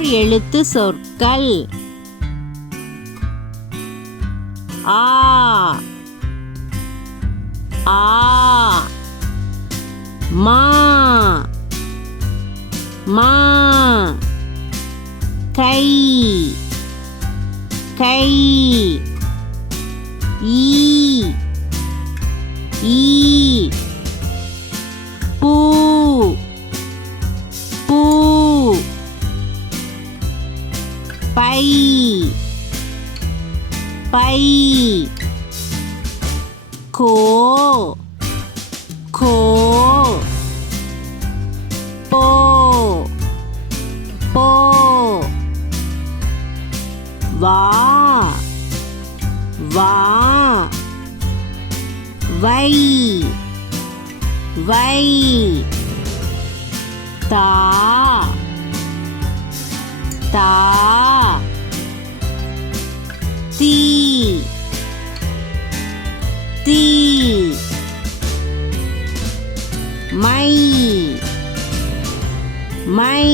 ஓர் எழுத்து சொற்கள். ஆ ஆ மா மா கை கை ஈ ஈ பூ பூ பை பை கோ கோ போ போ வா வா வை வை தா தா தி தி மை மை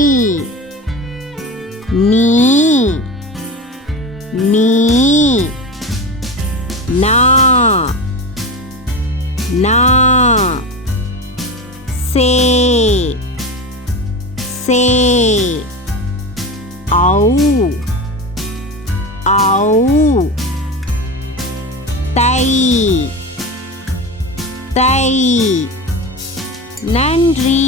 நீ நீ நா நா சே சே ஔ ஔ தை தை. நன்றி.